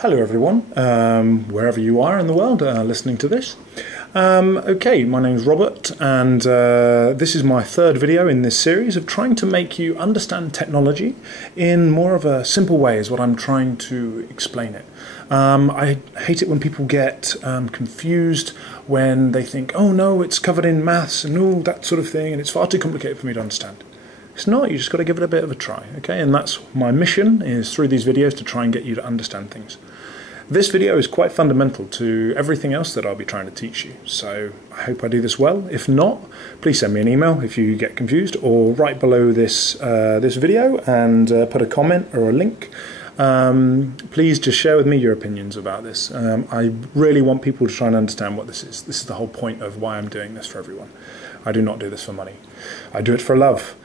Hello everyone, wherever you are in the world listening to this. Okay, my name's Robert and this is my third video in this series of trying to make you understand technology in more of a simple way is what I'm trying to explain it. I hate it when people get confused when they think, oh no, it's covered in maths and all that sort of thing and it's far too complicated for me to understand. It's not, you just got to give it a bit of a try, okay? And that's my mission, is through these videos to try and get you to understand things. This video is quite fundamental to everything else that I'll be trying to teach you, so I hope I do this well. If not, please send me an email if you get confused, or right below this this video and put a comment or a link. Please just share with me your opinions about this. I really want people to try and understand what this is. This is the whole point of why I'm doing this for everyone. I do not do this for money. I do it for love.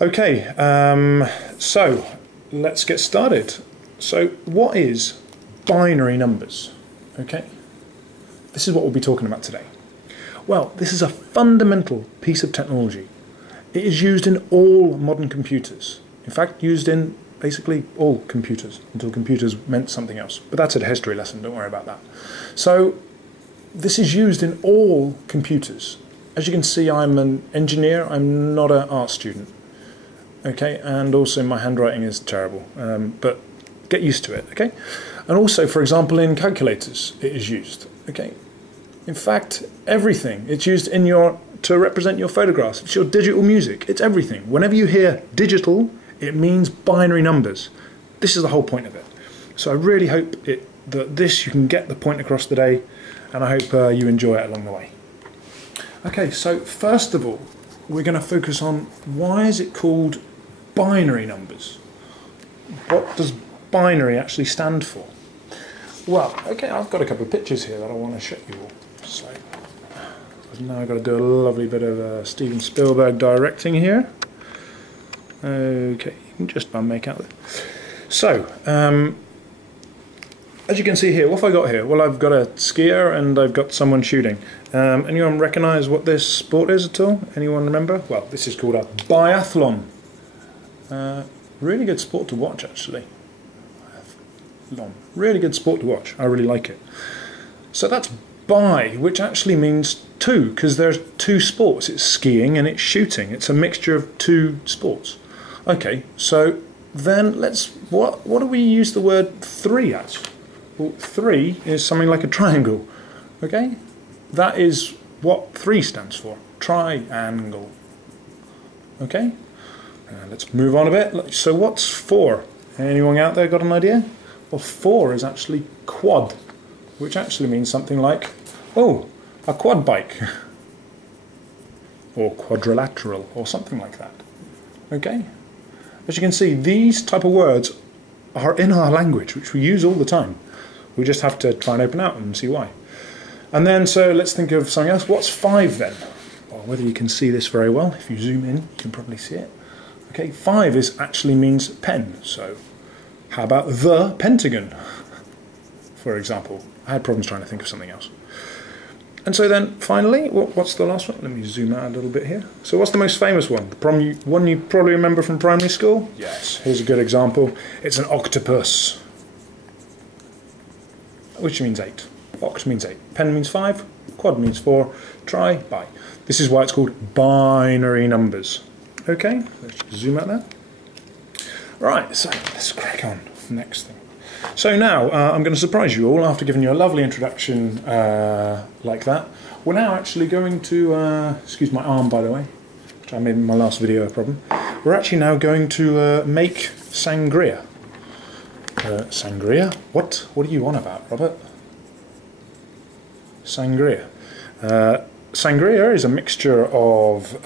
Okay, so let's get started. So what is binary numbers? Okay, this is what we'll be talking about today. Well, this is a fundamental piece of technology. It is used in all modern computers. In fact, used in basically all computers until computers meant something else. But that's a history lesson, don't worry about that. So this is used in all computers. As you can see, I'm an engineer, I'm not an art student. Okay, and also my handwriting is terrible, but get used to it, okay? And also, for example, in calculators, it is used, okay? In fact, everything, it's used in to represent your photographs. It's your digital music, it's everything. Whenever you hear digital, it means binary numbers. This is the whole point of it. So I really hope that you can get the point across today, and I hope you enjoy it along the way. Okay, so first of all, we're going to focus on why is it called binary numbers? What does binary actually stand for? Well, okay, I've got a couple of pictures here that I want to show you all. So now I've got to do a lovely bit of Steven Spielberg directing here. Okay, you can just about make out there. So, as you can see here, what have I got here? Well, I've got a skier and I've got someone shooting. Anyone recognise what this sport is at all? Anyone remember? Well, this is called a biathlon. Really good sport to watch, actually. Biathlon. Really good sport to watch. I really like it. So that's bi, which actually means two, because there's two sports. It's skiing and it's shooting. It's a mixture of two sports. Okay, so then what do we use the word three as? Well, three is something like a triangle. Okay? That is what 3 stands for. Triangle. Okay? Let's move on a bit. So what's 4? Anyone out there got an idea? Well, 4 is actually quad, which actually means something like, oh, a quad bike. Or quadrilateral, or something like that. Okay? As you can see, these type of words are in our language, which we use all the time. We just have to try and open out and see why. And then, so let's think of something else. What's 5 then? Well, whether you can see this very well, if you zoom in, you can probably see it. Okay, 5 actually means pen. So, how about the Pentagon, for example? I had problems trying to think of something else. And so then, finally, what's the last one? Let me zoom out a little bit here. So what's the most famous one? The one you probably remember from primary school? Yes, here's a good example. It's an octopus, which means 8. Oct means 8. Pen means 5. Quad means 4. Tri, bi. This is why it's called binary numbers. Okay, let's zoom out there. Right, so let's crack on. Next thing. So now, I'm going to surprise you all after giving you a lovely introduction like that. We're now actually going to, excuse my arm by the way, which I made in my last video a problem. We're actually now going to make sangria. Sangria? What are you on about, Robert? Sangria. Sangria is a mixture of,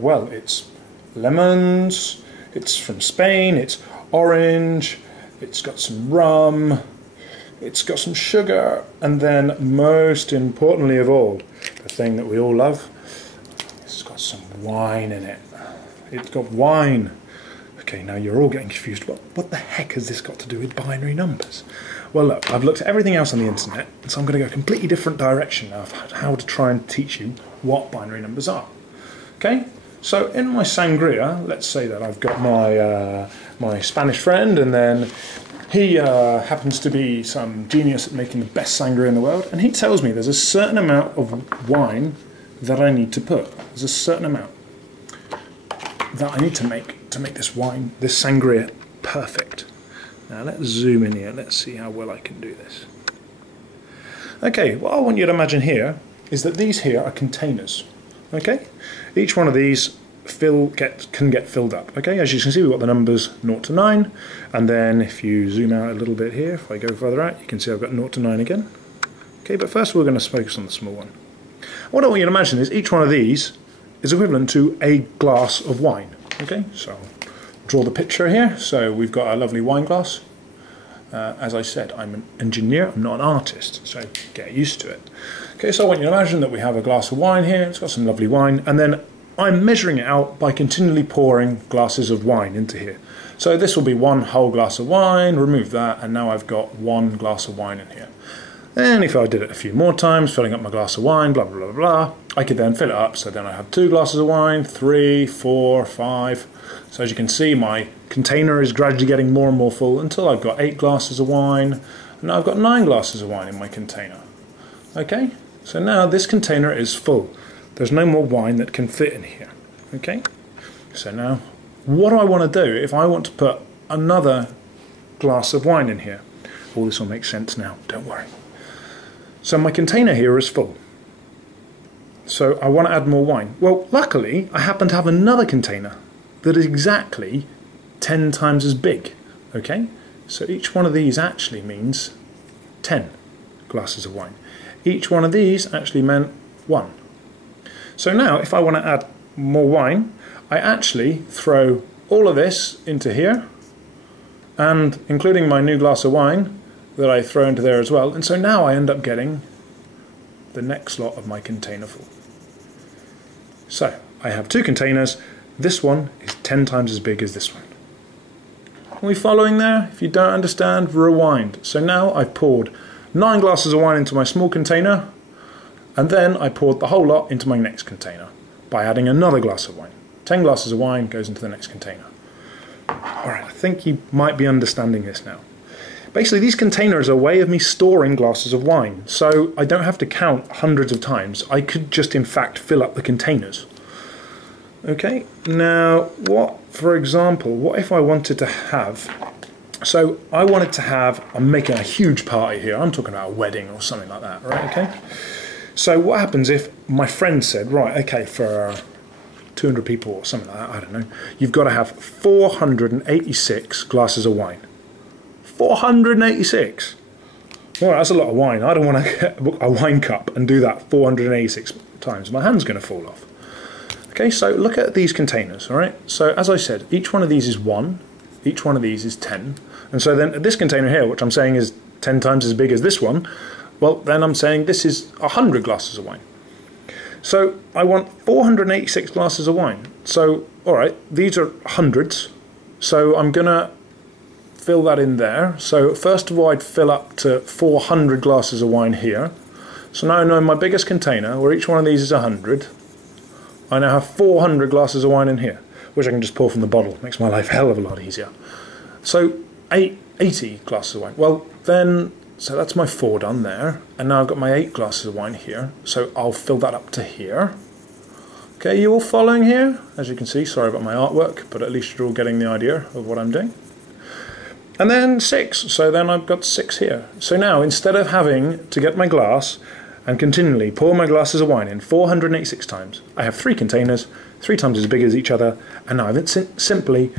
well, it's lemons, it's from Spain, it's orange, it's got some rum, it's got some sugar, and then most importantly of all, the thing that we all love, it's got some wine in it. It's got wine. Okay, now you're all getting confused. What the heck has this got to do with binary numbers? Well, look, I've looked at everything else on the internet, so I'm going to go a completely different direction now of how to try and teach you what binary numbers are. Okay, so in my sangria, let's say that I've got my my Spanish friend, and then He happens to be some genius at making the best sangria in the world, and he tells me there's a certain amount of wine that I need to put. There's a certain amount that I need to make this wine, this sangria, perfect. Now let's zoom in here. Let's see how well I can do this. Okay, what I want you to imagine here is that these here are containers. Okay, each one of these can get filled up. Okay, as you can see, we've got the numbers 0 to 9, and then if you zoom out a little bit here, if I go further out, you can see I've got 0 to 9 again. Okay, but first we're going to focus on the small one. What I want you to imagine is each one of these is equivalent to a glass of wine. Okay, so I'll draw the picture here. So we've got a lovely wine glass. As I said, I'm an engineer, I'm not an artist, so get used to it. Okay, so I want you to imagine that we have a glass of wine here, it's got some lovely wine, and then I'm measuring it out by continually pouring glasses of wine into here. So this will be one whole glass of wine, remove that, and now I've got one glass of wine in here. And if I did it a few more times, filling up my glass of wine, blah, blah, blah, blah, I could then fill it up. So then I have 2 glasses of wine, 3, 4, 5. So as you can see, my container is gradually getting more and more full until I've got 8 glasses of wine. And now I've got 9 glasses of wine in my container. Okay, so now this container is full. There's no more wine that can fit in here. Okay, so now what do I want to do if I want to put another glass of wine in here? All this will make sense now, don't worry. So my container here is full. So I want to add more wine. Well, luckily, I happen to have another container that is exactly 10 times as big. Okay? So each one of these actually means 10 glasses of wine. Each one of these actually meant 1. So now, if I want to add more wine, I actually throw all of this into here, and including my new glass of wine, that I throw into there as well, and so now I end up getting the next lot of my container full. So I have 2 containers. This one is 10 times as big as this one. Are we following there? If you don't understand, rewind. So now I've poured 9 glasses of wine into my small container, and then I poured the whole lot into my next container by adding another glass of wine. 10 glasses of wine goes into the next container. Alright, I think you might be understanding this now. Basically, these containers are a way of me storing glasses of wine, so I don't have to count hundreds of times. I could just, in fact, fill up the containers. Okay, now, what, for example, what if I wanted to have... So, I wanted to have... I'm making a huge party here. I'm talking about a wedding or something like that, right, okay? So, what happens if my friend said, right, okay, for 200 people or something like that, I don't know, you've got to have 486 glasses of wine. 486. Well, that's a lot of wine. I don't want to get a wine cup and do that 486 times. My hand's going to fall off. Okay, so look at these containers, all right? So as I said, each one of these is 1. Each one of these is 10. And so then this container here, which I'm saying is 10 times as big as this one, well, then I'm saying this is 100 glasses of wine. So I want 486 glasses of wine. So, all right, these are hundreds. So I'm going to fill that in there. So first of all, I'd fill up to 400 glasses of wine here. So now I know my biggest container, where each one of these is 100, I now have 400 glasses of wine in here, which I can just pour from the bottle. Makes my life a hell of a lot easier. So 80 glasses of wine. Well, then, so that's my 4 done there. And now I've got my 8 glasses of wine here. So I'll fill that up to here. Okay, you all following here? As you can see, sorry about my artwork, but at least you're all getting the idea of what I'm doing. And then 6, so then I've got 6 here. So now, instead of having to get my glass and continually pour my glasses of wine in 486 times, I have 3 containers, 3 times as big as each other, and now I've simply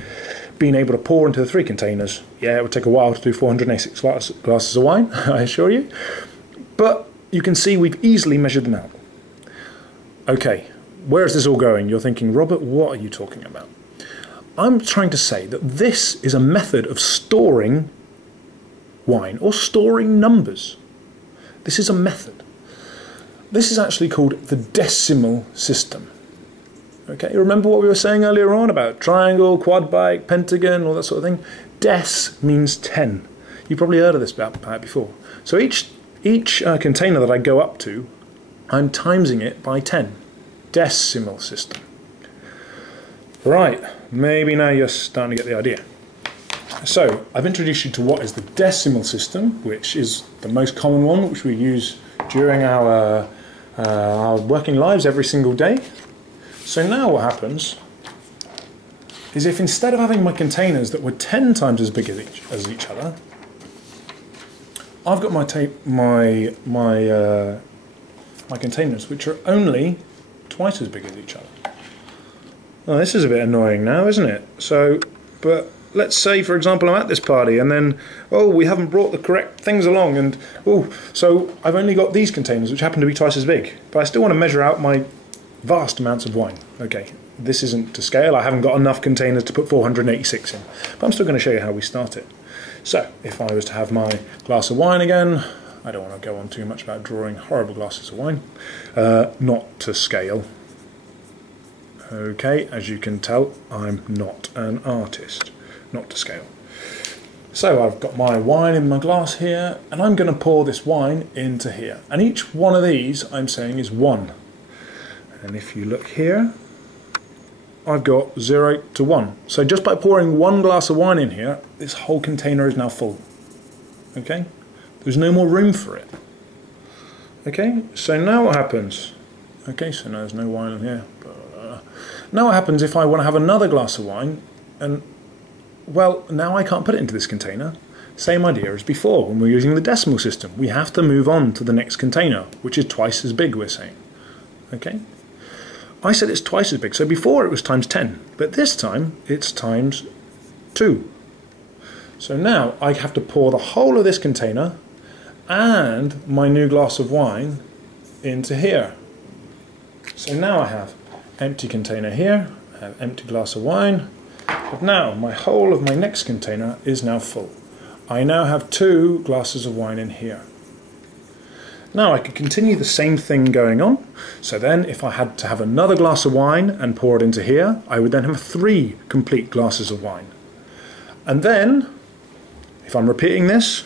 been able to pour into the 3 containers. Yeah, it would take a while to do 486 glasses of wine, I assure you, but you can see we've easily measured them out. Okay, where is this all going? You're thinking, Robert, what are you talking about? I'm trying to say that this is a method of storing wine, or storing numbers. This is a method. This is actually called the decimal system. Okay, remember what we were saying earlier on about triangle, quad bike, pentagon, all that sort of thing? Dec means 10. You've probably heard of this before. So each container that I go up to, I'm timesing it by 10. Decimal system. Right, maybe now you're starting to get the idea. So I've introduced you to what is the decimal system, which is the most common one, which we use during our working lives every single day. So now what happens is, if instead of having my containers that were 10 times as big as each other, I've got my containers which are only twice as big as each other. Well, this is a bit annoying now, isn't it? So, but let's say, for example, I'm at this party and then, oh, we haven't brought the correct things along, and oh, so I've only got these containers which happen to be twice as big, but I still want to measure out my vast amounts of wine. Okay, this isn't to scale. I haven't got enough containers to put 486 in, but I'm still going to show you how we start it. So, if I was to have my glass of wine again, I don't want to go on too much about drawing horrible glasses of wine, not to scale. Okay, as you can tell, I'm not an artist, not to scale. So I've got my wine in my glass here, and I'm going to pour this wine into here. And each one of these, I'm saying, is 1. And if you look here, I've got 0 to 1. So just by pouring 1 glass of wine in here, this whole container is now full. Okay? There's no more room for it. Okay? So now what happens? Okay, so now there's no wine in here. Now what happens if I want to have another glass of wine, and, well, now I can't put it into this container. Same idea as before when we're using the decimal system. We have to move on to the next container, which is twice as big, we're saying. Okay? I said it's twice as big, so before it was times 10, but this time it's times 2. So now I have to pour the whole of this container and my new glass of wine into here. So now I have empty container here, I have empty glass of wine, but now my whole of my next container is now full. I now have 2 glasses of wine in here. Now I could continue the same thing going on. So then if I had to have another glass of wine and pour it into here, I would then have 3 complete glasses of wine. And then, if I'm repeating this,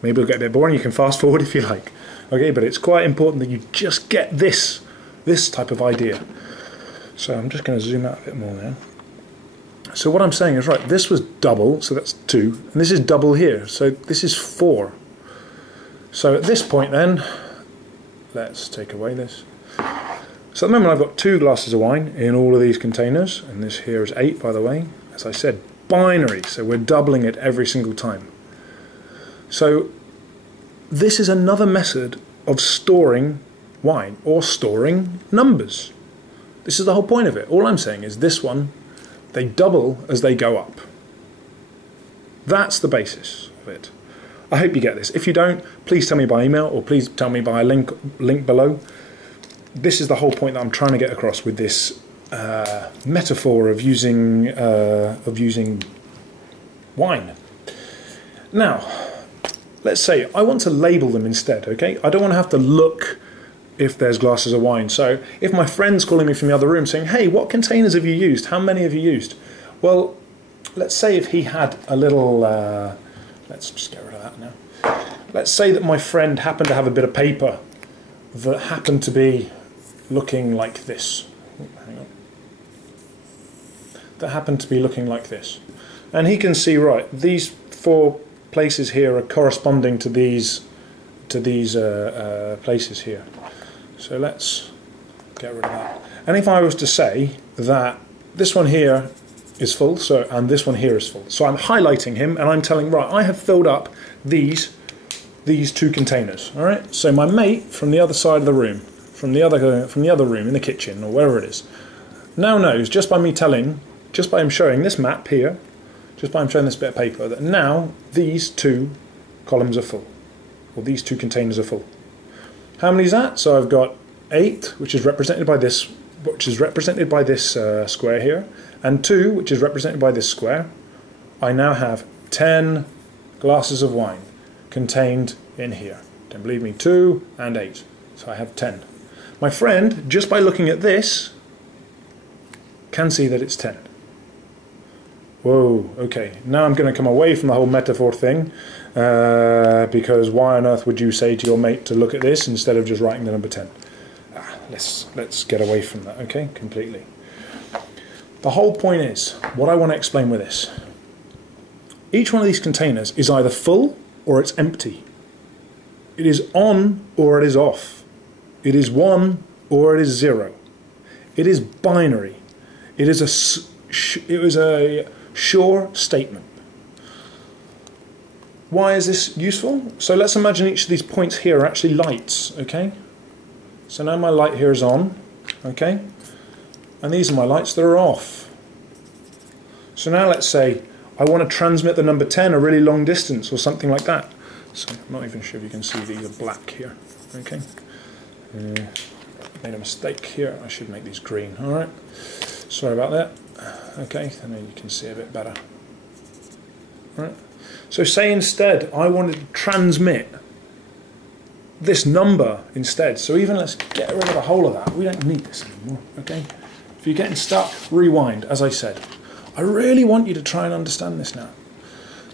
maybe it'll get a bit boring, you can fast forward if you like. Okay, but it's quite important that you just get this type of idea. So I'm just going to zoom out a bit more now. So what I'm saying is, right, this was double, so that's 2, and this is double here, so this is 4. So at this point then, let's take away this. So at the moment I've got 2 glasses of wine in all of these containers, and this here is 8, by the way. As I said, binary, so we're doubling it every single time. So this is another method of storing wine, or storing numbers. This is the whole point of it. All I'm saying is this one, they double as they go up. That's the basis of it. I hope you get this. If you don't, please tell me by email, or please tell me by a link below. This is the whole point that I'm trying to get across with this metaphor of using wine. Now, let's say I want to label them instead, okay? I don't want to have to look if there's glasses of wine. So if my friend's calling me from the other room saying, hey, what containers have you used? How many have you used? Well, let's say if he had a little, let's just get rid of that now. Let's say that my friend happened to have a bit of paper that happened to be looking like this. Hang on. That happened to be looking like this. And he can see, right, these 4 places here are corresponding to these places here. So let's get rid of that. And if I was to say that this one here is full, and this one here is full, so I'm highlighting him and I'm telling, right, I have filled up these 2 containers. All right. So my mate from the other side of the room, from the other room in the kitchen or wherever it is, now knows just by me telling, just by him showing this map here, just by him showing this bit of paper, that now these 2 columns are full, or these 2 containers are full. How many is that? So I've got 8, which is represented by this, square here, and 2, which is represented by this square. I now have 10 glasses of wine contained in here. Don't believe me? 2 and 8. So I have 10. My friend, just by looking at this, can see that it's 10. Whoa, okay. Now I'm going to come away from the whole metaphor thing, because why on earth would you say to your mate to look at this instead of just writing the number 10? Let's get away from that, okay, completely. The whole point is, what I want to explain with this, each one of these containers is either full or it's empty. It is on or it is off. It is 1 or it is 0. It is binary. It is a sure statement. Why is this useful? So let's imagine each of these points here are actually lights, okay? So now my light here is on, okay? And these are my lights that are off. So now let's say I want to transmit the number 10 a really long distance or something like that. So I'm not even sure if you can see these are black here, okay? Made a mistake here, I should make these green, alright? Sorry about that. Okay, and then you can see a bit better. Alright? So say instead I wanted to transmit this number instead. So even let's get rid of the whole of that. We don't need this anymore, okay? If you're getting stuck, rewind, as I said. I really want you to try and understand this now.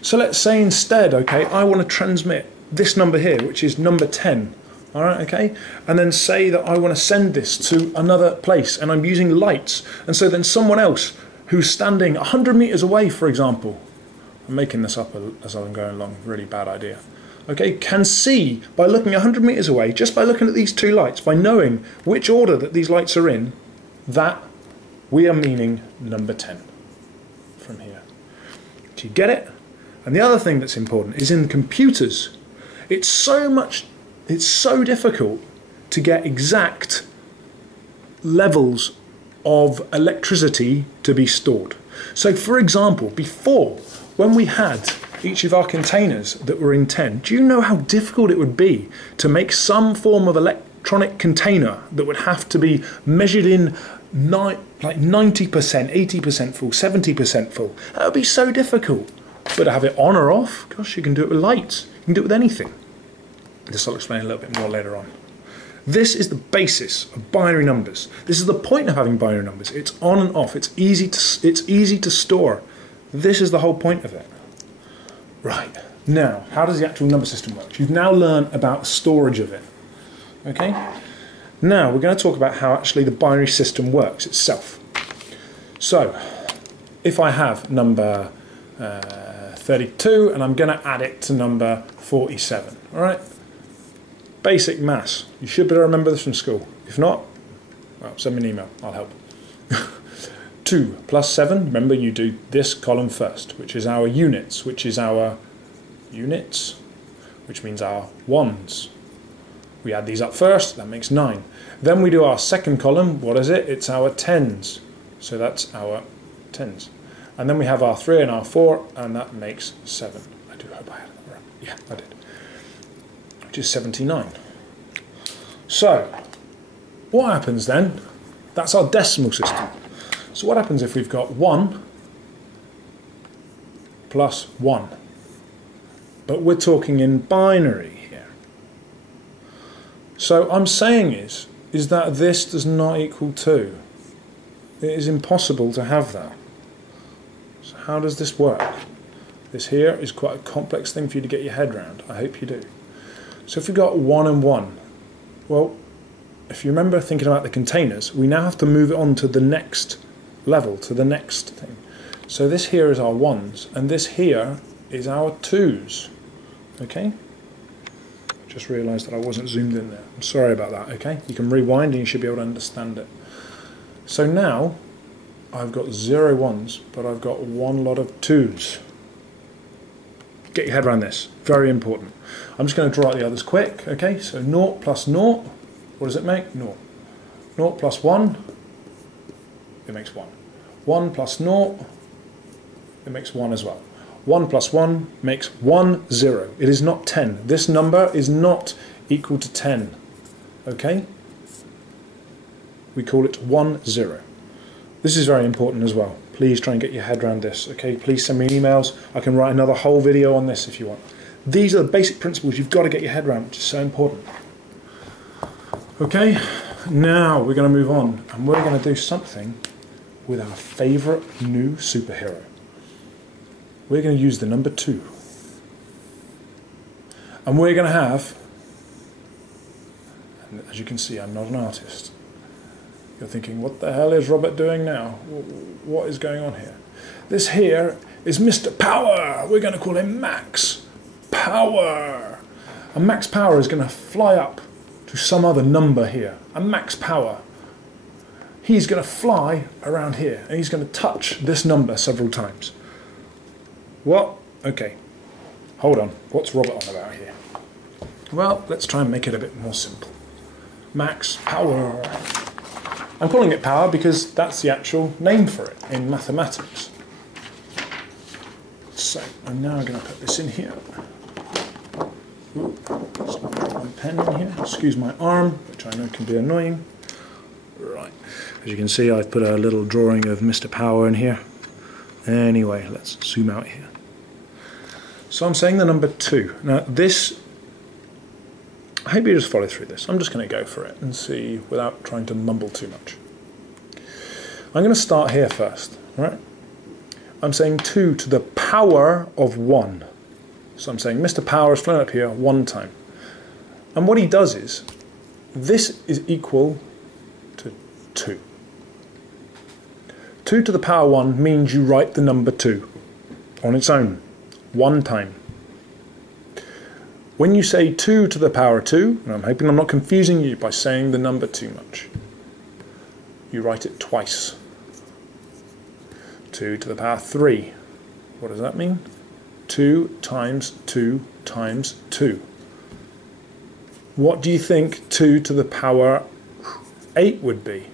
So let's say instead, okay, I want to transmit this number here, which is number 10. Alright, okay? And then say that I want to send this to another place and I'm using lights. And so then someone else who's standing 100 meters away, for example, I'm making this up as I'm going along, really bad idea, okay, can see by looking 100 meters away, just by looking at these two lights, by knowing which order that these lights are in, that we are meaning number 10 from here. Do you get it? And the other thing that's important is in computers, it's so difficult to get exact levels of electricity to be stored. So for example, before, when we had each of our containers that were in 10, do you know how difficult it would be to make some form of electronic container that would have to be measured in like 90%, 80% full, 70% full? That would be so difficult. But to have it on or off, gosh, you can do it with lights. You can do it with anything. This I'll explain a little bit more later on. This is the basis of binary numbers. This is the point of having binary numbers. It's on and off. It's easy to store. This is the whole point of it. Right. Now, how does the actual number system work? You've now learned about storage of it. Okay? Now, we're going to talk about how actually the binary system works itself. So, if I have number 32 and I'm going to add it to number 47, all right? Basic maths. You should be able to remember this from school. If not, well, send me an email. I'll help. 2 plus 7, remember you do this column first, which is our units, which is our units, which means our ones. We add these up first, that makes 9. Then we do our second column, what is it? It's our tens. So that's our tens. And then we have our 3 and our 4, and that makes 7. I do hope I had that right. Yeah, I did. Which is 79. So, what happens then? That's our decimal system. So what happens if we've got 1 plus 1? But we're talking in binary here. So I'm saying is that this does not equal 2. It is impossible to have that. So how does this work? This here is quite a complex thing for you to get your head around. I hope you do. So if we've got 1 and 1, well, if you remember thinking about the containers, we now have to move it on to the next level, to the next thing. So this here is our 1s, and this here is our 2s. Okay? I just realised that I wasn't zoomed in there. I'm sorry about that, okay? You can rewind and you should be able to understand it. So now, I've got 0 1s, but I've got one lot of 2s. Get your head around this. Very important. I'm just going to draw out the others quick, okay? So 0 plus 0, what does it make? 0. 0 plus 1, it makes 1. 1 plus 0, it makes 1 as well. 1 plus 1 makes 1, 0. It is not 10. This number is not equal to 10. Okay? We call it 1, 0. This is very important as well. Please try and get your head around this. Okay? Please send me emails. I can write another whole video on this if you want. These are the basic principles you've got to get your head around, which is so important. Okay? Now we're going to move on, and we're going to do something with our favourite new superhero. We're going to use the number 2. And we're going to have, and as you can see, I'm not an artist, You're thinking, what the hell is Robert doing now? What is going on here? This here is Mr. Power. We're going to call him Max Power. And Max Power is going to fly up to some other number here. And Max Power, he's going to fly around here and he's going to touch this number several times. What? Okay. Hold on. What's Robert on about here? Well, let's try and make it a bit more simple. Max Power. I'm calling it power because that's the actual name for it in mathematics. So I'm now going to put this in here. Ooh, let's put my pen in here. Excuse my arm, which I know can be annoying. Right. As you can see, I've put a little drawing of Mr. Power in here. Anyway, let's zoom out here. So I'm saying the number 2. Now this, I hope you just follow through this. I'm just going to go for it and see without trying to mumble too much. I'm going to start here first, right? I'm saying 2 to the power of 1. So I'm saying Mr. Power has flown up here 1 time. And what he does is, this is equal to 2. 2 to the power 1 means you write the number 2 on its own, 1 time. When you say 2 to the power 2, and I'm hoping I'm not confusing you by saying the number too much, you write it twice. 2 to the power 3. What does that mean? 2 times 2 times 2. What do you think 2 to the power 8 would be?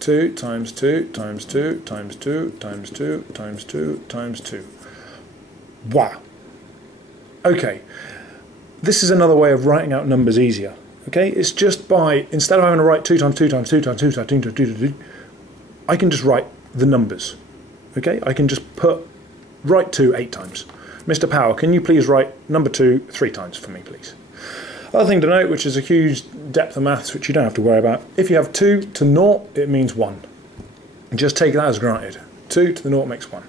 2 times 2 times 2 times 2 times 2 times 2 times 2. Wow. Okay, this is another way of writing out numbers easier. Okay, it's just by, instead of having to write 2 times 2 times 2 times 2 times 2 times 2 times 2, I can just write the numbers. Okay, I can just write 2 8 times. Mr. Power, can you please write number 2 3 times for me, please? Other thing to note, which is a huge depth of maths which you don't have to worry about, if you have 2 to 0, it means 1. Just take that as granted. 2 to the 0 makes 1.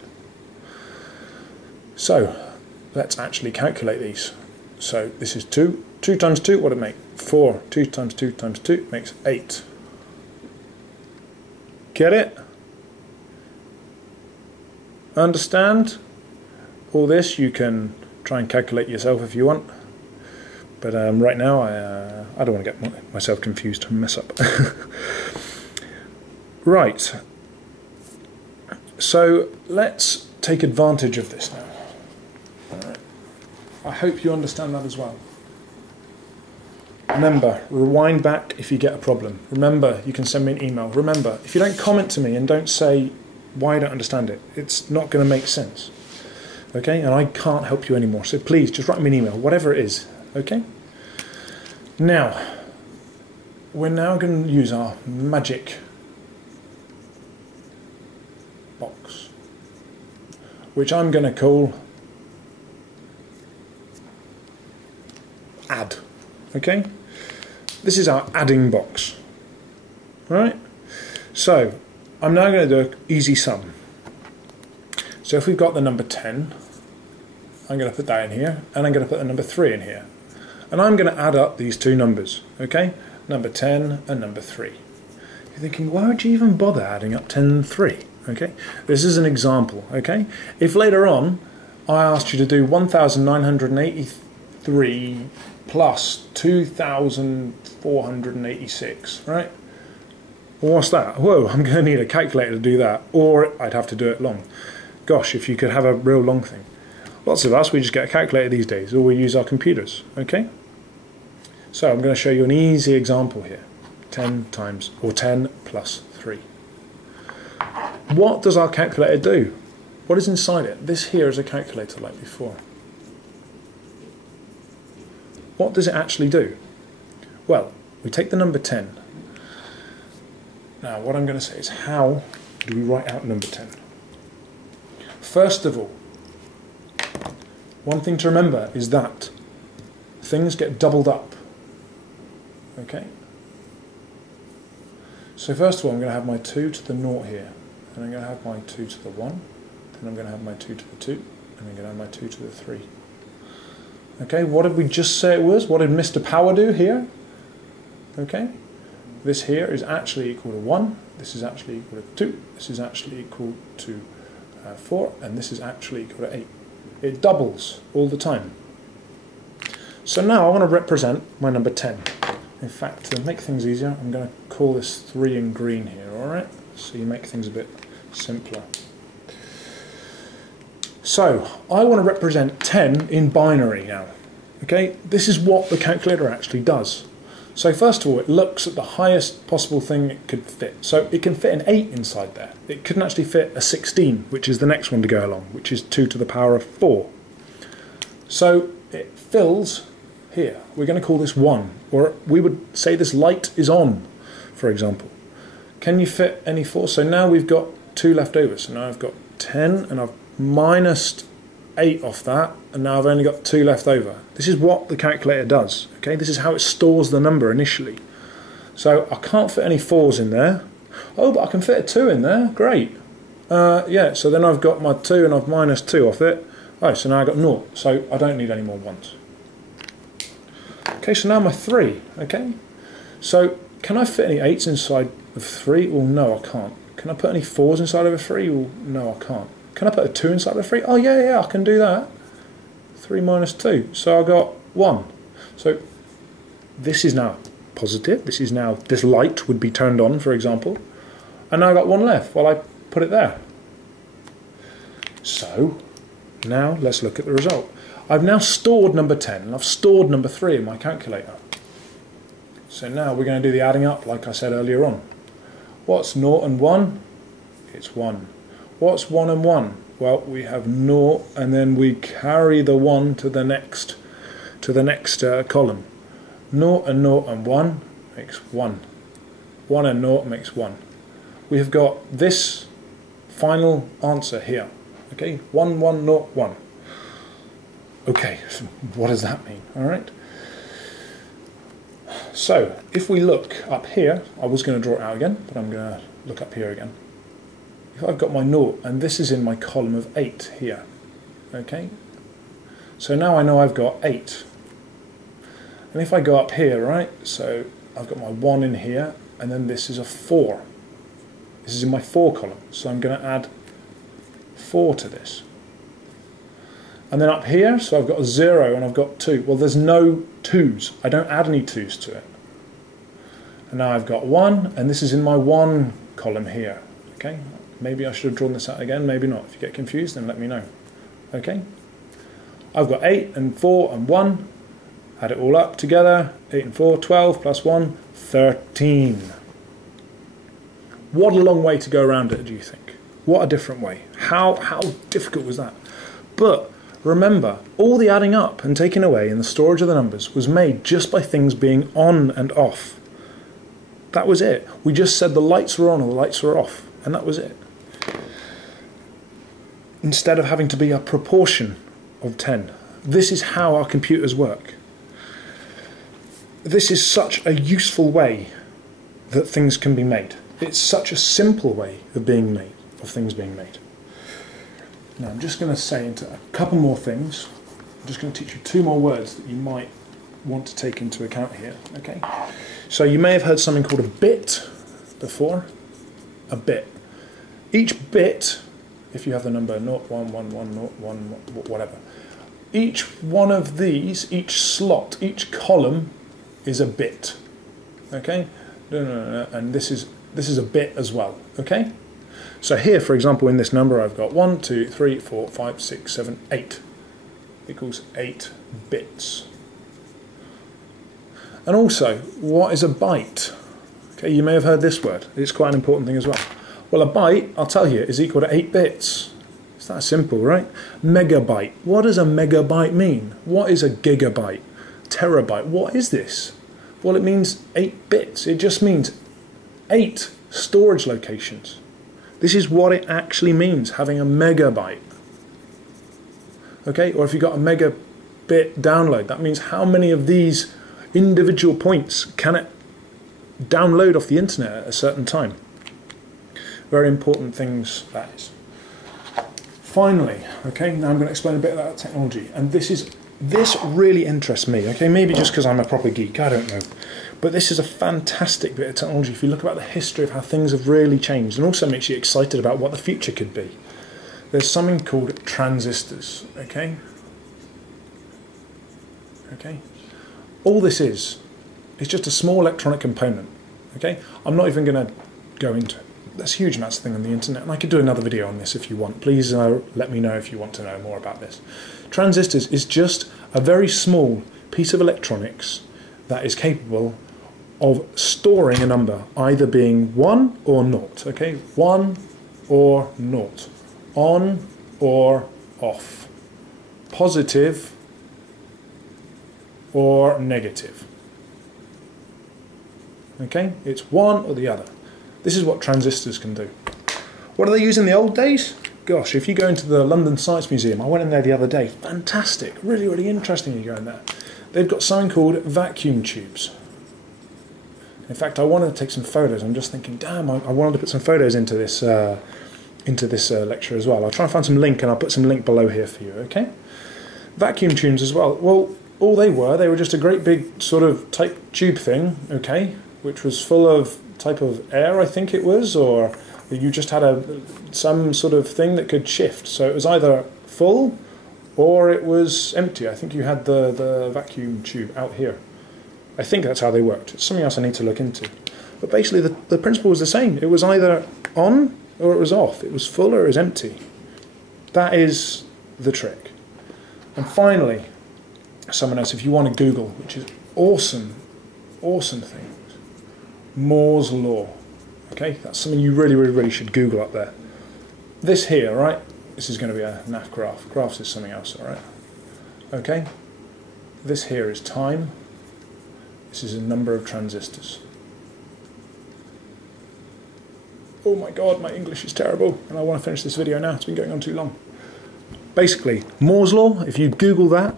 So, let's actually calculate these. So this is 2. 2 times 2, what would it make? 4. 2 times 2 times 2 makes 8. Get it? Understand? All this you can try and calculate yourself if you want. But right now I don't want to get myself confused and mess up. Right. So let's take advantage of this now. Alright. I hope you understand that as well. Remember, rewind back if you get a problem. Remember, you can send me an email. Remember, if you don't comment to me and don't say why I don't understand it, it's not going to make sense. Okay? And I can't help you anymore. So please, just write me an email, whatever it is. Okay? Now, we're now going to use our magic box, which I'm going to call add. Okay? This is our adding box. Alright? So, I'm now going to do an easy sum. So if we've got the number 10, I'm going to put that in here, and I'm going to put the number 3 in here. And I'm going to add up these two numbers, okay? Number 10 and number 3. You're thinking, why would you even bother adding up 10 and 3? Okay? This is an example, okay? If later on I asked you to do 1,983 plus 2,486, right? Well, what's that? Whoa, I'm going to need a calculator to do that, or I'd have to do it long. Gosh, if you could have a real long thing. Lots of us, we just get a calculator these days, or we use our computers, okay? So I'm going to show you an easy example here. 10 times, or 10 plus 3. What does our calculator do? What is inside it? This here is a calculator like before. What does it actually do? Well, we take the number 10. Now, what I'm going to say is, how do we write out number 10? First of all, one thing to remember is that things get doubled up. Okay? So first of all, I'm going to have my 2 to the 0 here. And I'm going to have my 2 to the 1. Then I'm going to have my 2 to the 2. And I'm going to have my 2 to the 3. Okay, what did we just say it was? What did Mr. Power do here? Okay? this here is actually equal to 1, this is actually equal to 2, this is actually equal to 4, and this is actually equal to 8. It doubles all the time. So now I want to represent my number 10. In fact, to make things easier, I'm going to call this 3 in green here, alright? So you make things a bit simpler. So, I want to represent 10 in binary now. Okay, this is what the calculator actually does. So first of all, it looks at the highest possible thing it could fit. So it can fit an 8 inside there. It couldn't actually fit a 16, which is the next one to go along, which is 2 to the power of 4. So it fills here. We're going to call this 1, or we would say this light is on, for example. Can you fit any 4? So now we've got 2 left over. So now I've got 10 and I've minus 8 off that, and now I've only got 2 left over. This is what the calculator does. Okay, this is how it stores the number initially. So I can't fit any 4s in there. Oh, but I can fit a 2 in there. Great. Yeah, so then I've got my 2 and I've minus 2 off it. Oh, so now I've got 0. So I don't need any more 1s. Okay, so now my 3. Okay, so can I fit any 8s inside of 3? Well, no, I can't. Can I put any 4s inside of a 3? Well, no, I can't. Can I put a 2 inside of a 3? Oh, yeah, I can do that. 3 minus 2. So I got 1. So this is now positive. This is now, this light would be turned on, for example. And now I've got 1 left. Well, I put it there. So now let's look at the result. I've now stored number 10 and I've stored number 3 in my calculator. So now we're going to do the adding up like I said earlier on. What's 0 and 1? It's 1. What's 1 and 1? Well, we have 0 and then we carry the 1 to the next column. 0 and 0 and 1 makes 1. 1 and 0 makes 1. We have got this final answer here. Okay, 1, 1, 0, 1. Okay, so what does that mean? All right. So if we look up here, I was going to draw it out again, but I'm going to look up here again. If I've got my 0, and this is in my column of 8 here, okay? So now I know I've got 8. And if I go up here, right, so I've got my 1 in here, and then this is a 4. This is in my 4 column, so I'm going to add 4 to this. And then up here, so I've got a 0 and I've got 2. Well, there's no 2s. I don't add any 2s to it. And now I've got 1, and this is in my 1 column here. Okay, maybe I should have drawn this out again, maybe not. If you get confused, then let me know. Okay, I've got 8 and 4 and 1. Add it all up together. 8 and 4, 12 plus 1, 13. What a long way to go around it, do you think? What a different way. How difficult was that? But remember, all the adding up and taking away in the storage of the numbers was made just by things being on and off. That was it. We just said the lights were on or the lights were off, and that was it. Instead of having to be a proportion of 10. This is how our computers work. This is such a useful way that things can be made. It's such a simple way of things being made. Now I'm just going to say into a couple more things. I'm just going to teach you 2 more words that you might want to take into account here. Okay. So you may have heard something called a bit before. A bit. Each bit, if you have the number 0, 1, 1, 1, 0, 1, whatever. Each one of these, each slot, each column is a bit. Okay. And this is a bit as well. Okay. So here, for example, in this number, I've got 1, 2, 3, 4, 5, 6, 7, 8. Equals 8 bits. And also, what is a byte? Okay, you may have heard this word. It's quite an important thing as well. Well, a byte, I'll tell you, is equal to 8 bits. It's that simple, right? Megabyte. What does a megabyte mean? What is a gigabyte? Terabyte. What is this? Well, it means 8 bits. It just means 8 storage locations. This is what it actually means, having a megabyte. Okay, or if you've got a megabit download, that means how many of these individual points can it download off the internet at a certain time. Very important things, that is. Finally, okay, now I'm going to explain a bit about technology, and this is this really interests me, okay? Maybe just because I'm a proper geek, I don't know. But this is a fantastic bit of technology if you look about the history of how things have really changed, and also makes you excited about what the future could be. There's something called transistors, okay? Okay? All this is just a small electronic component, okay? I'm not even going to go into it. There's huge amounts of things on the internet, and I could do another video on this if you want. Please let me know if you want to know more about this. Transistors is just a very small piece of electronics that is capable of storing a number, either being 1 or 0, okay? 1 or 0, on or off, positive or negative, okay? It's one or the other. This is what transistors can do. What do they use in the old days? Gosh, if you go into the London Science Museum, I went in there the other day, fantastic, really, really interesting you go in there. They've got something called vacuum tubes. In fact, I wanted to take some photos. I'm just thinking, damn, I wanted to put some photos into this lecture as well. I'll try and find some link, and I'll put some link below here for you, okay? Vacuum tubes as well. Well, all they were just a great big sort of type tube thing, okay, which was full of type of air, I think it was, or you just had some sort of thing that could shift. So it was either full or it was empty. I think you had the vacuum tube out here. I think that's how they worked. It's something else I need to look into. But basically the principle was the same. It was either on or it was off. It was full or it was empty. That is the trick. And finally, someone else, if you want to Google, which is awesome, awesome thing, Moore's Law. Okay, that's something you really, really, really should Google up there. This here, right? This is going to be a NAF graph. Graphs is something else, all right? Okay, this here is time. This is a number of transistors. Oh my God, my English is terrible, and I want to finish this video now. It's been going on too long. Basically, Moore's Law, if you Google that,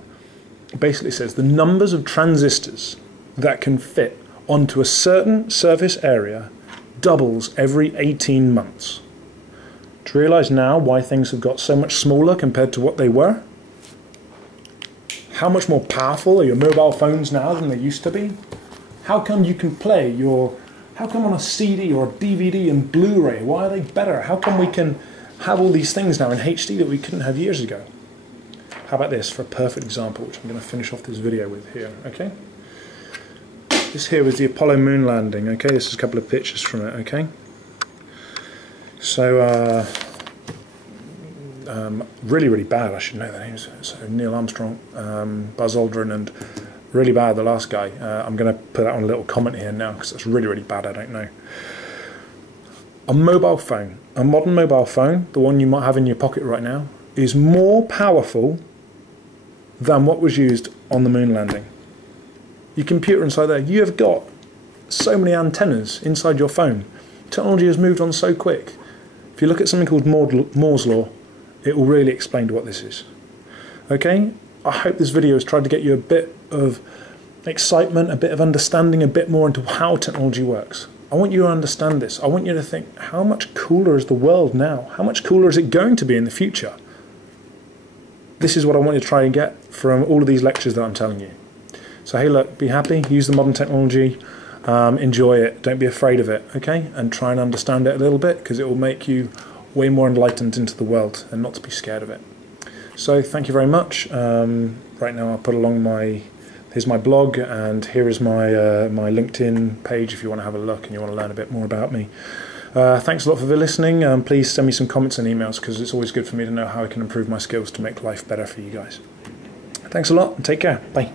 it basically says the numbers of transistors that can fit onto a certain surface area doubles every 18 months. Do you realise now why things have got so much smaller compared to what they were? How much more powerful are your mobile phones now than they used to be? How come you can play how come on a CD or a DVD and Blu-ray, why are they better? How come we can have all these things now in HD that we couldn't have years ago? How about this for a perfect example, which I'm going to finish off this video with here, okay? This here was the Apollo moon landing, okay? This is a couple of pictures from it, okay? So, really, really bad, I should know the names. So Neil Armstrong, Buzz Aldrin, and really bad, the last guy. I'm going to put that on a little comment here now, because that's really, really bad, I don't know. A mobile phone, a modern mobile phone, the one you might have in your pocket right now, is more powerful than what was used on the moon landing. Your computer inside there, you have got so many antennas inside your phone. Technology has moved on so quick. If you look at something called Moore's Law, it will really explain what this is. Okay? I hope this video has tried to get you a bit of excitement, a bit of understanding, a bit more into how technology works. I want you to understand this. I want you to think, how much cooler is the world now? How much cooler is it going to be in the future? This is what I want you to try and get from all of these lectures that I'm telling you. So hey, look, be happy, use the modern technology, enjoy it, don't be afraid of it, okay? And try and understand it a little bit, because it will make you way more enlightened into the world and not to be scared of it. So thank you very much. Right now I'll put along here's my blog, and here is my LinkedIn page if you want to have a look and you want to learn a bit more about me. Thanks a lot for listening. Please send me some comments and emails, because it's always good for me to know how I can improve my skills to make life better for you guys. Thanks a lot and take care. Bye.